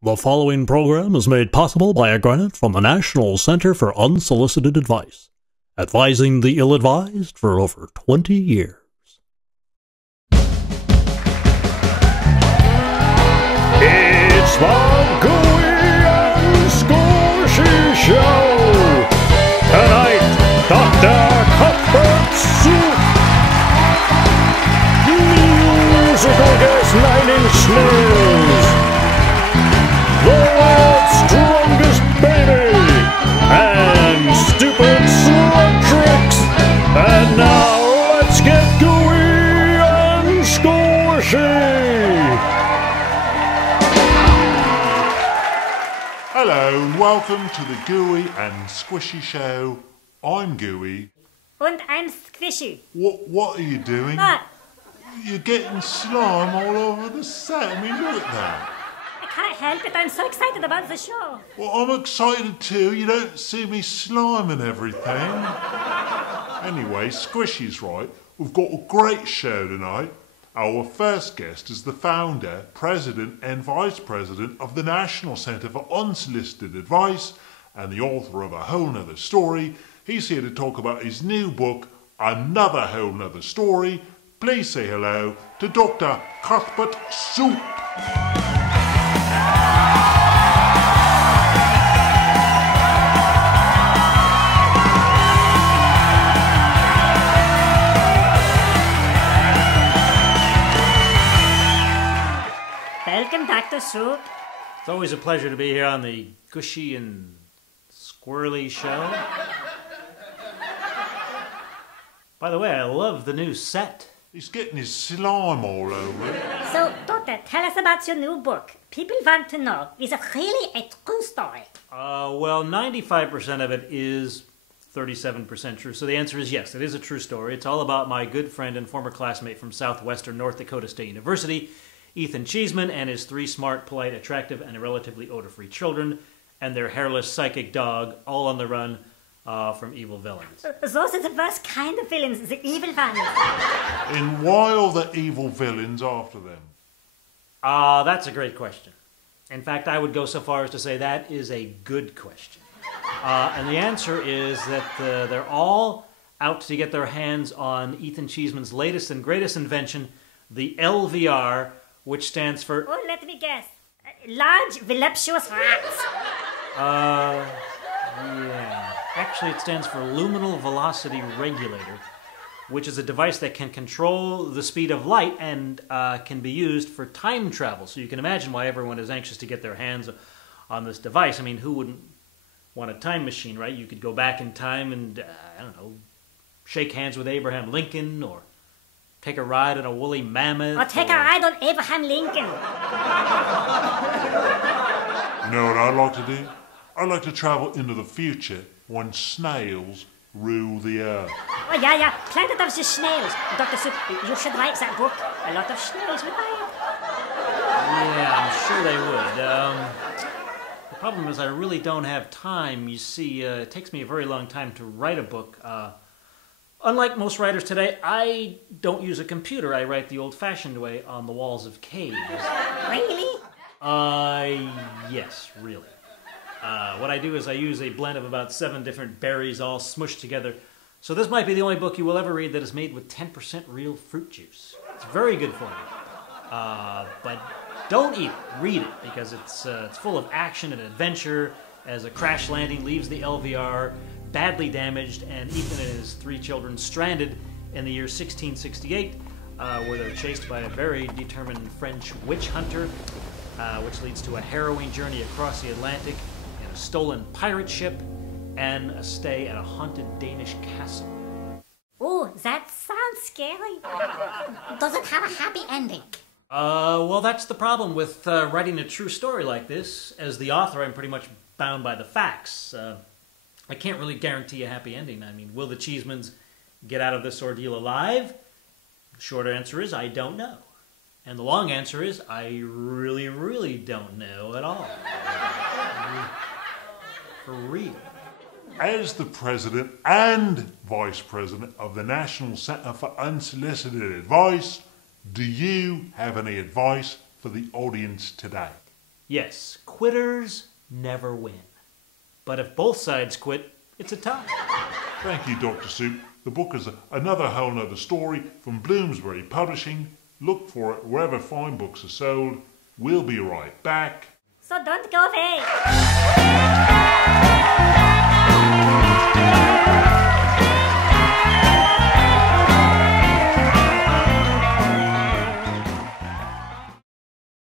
The following program is made possible by a grant from the National Center for Unsolicited Advice, advising the ill-advised for over 20 years. It's the Gooey and Squishy Show! Tonight, Dr. Cuthbert Soup! Musical guest 9-inch nails! The world's strongest baby! And stupid slug tricks! And now, let's get gooey and squishy! Hello and welcome to the Gooey and Squishy Show. I'm Gooey. And I'm Squishy. What are you doing? What? You're getting slime all over the set. I mean, look at that. I can't help it. I'm so excited about the show. Well, I'm excited too. You don't see me sliming everything. Anyway, Squishy's right. We've got a great show tonight. Our first guest is the founder, president and vice president of the National Center for Unsolicited Advice and the author of A Whole Nother Story. He's here to talk about his new book, Another Whole Nother Story. Please say hello to Dr. Cuthbert Soup. Welcome, Dr. Soup. It's always a pleasure to be here on the Gushy and Squirrely Show. By the way, I love the new set. He's getting his slime all over it. So, Doctor, tell us about your new book. People want to know, is it really a true story? Well, 95% of it is 37% true. So the answer is yes, it is a true story. It's all about my good friend and former classmate from Southwestern North Dakota State University, Ethan Cheeseman, and his 3 smart, polite, attractive, and relatively odor-free children, and their hairless psychic dog, all on the run from evil villains. Those are the worst kind of villains, the evil ones. And why are the evil villains after them? That's a great question. In fact, I would go so far as to say that is a good question. And the answer is that they're all out to get their hands on Ethan Cheeseman's latest and greatest invention, the LVR, which stands for... Oh, let me guess. Large, voluptuous rats. Yeah. Actually, it stands for Luminal Velocity Regulator, which is a device that can control the speed of light and can be used for time travel. So you can imagine why everyone is anxious to get their hands on this device. I mean, who wouldn't want a time machine, right? You could go back in time and, I don't know, shake hands with Abraham Lincoln, or take a ride on a woolly mammoth. Or take a ride on Abraham Lincoln. You know what I'd like to do? I'd like to travel into the future when snails rule the earth. Oh, yeah. Planet of the Snails. Dr. Soup, you should write that book. A lot of snails would buy it. Yeah, I'm sure they would. The problem is I really don't have time. You see, it takes me a very long time to write a book. Unlike most writers today, I don't use a computer. I write the old-fashioned way on the walls of caves. Really? Yes, really. What I do is I use a blend of about 7 different berries all smushed together. So this might be the only book you will ever read that is made with 10% real fruit juice. It's very good for you. But don't eat it. Read it, because it's full of action and adventure as a crash landing leaves the LVR badly damaged, and Ethan and his 3 children stranded in the year 1668, where they're chased by a very determined French witch hunter, which leads to a harrowing journey across the Atlantic in a stolen pirate ship and a stay at a haunted Danish castle. Oh, that sounds scary. Does it have a happy ending? Well, that's the problem with writing a true story like this. As the author, I'm pretty much bound by the facts. I can't really guarantee a happy ending. I mean, will the Cheesemans get out of this ordeal alive? The short answer is, I don't know. And the long answer is, I really, really don't know at all. For real. As the president and vice president of the National Center for Unsolicited Advice, do you have any advice for the audience today? Yes, quitters never win. But if both sides quit, it's a tie. Thank you, Dr. Soup. The book is another Whole Nother Story from Bloomsbury Publishing. Look for it wherever fine books are sold. We'll be right back. So don't go away.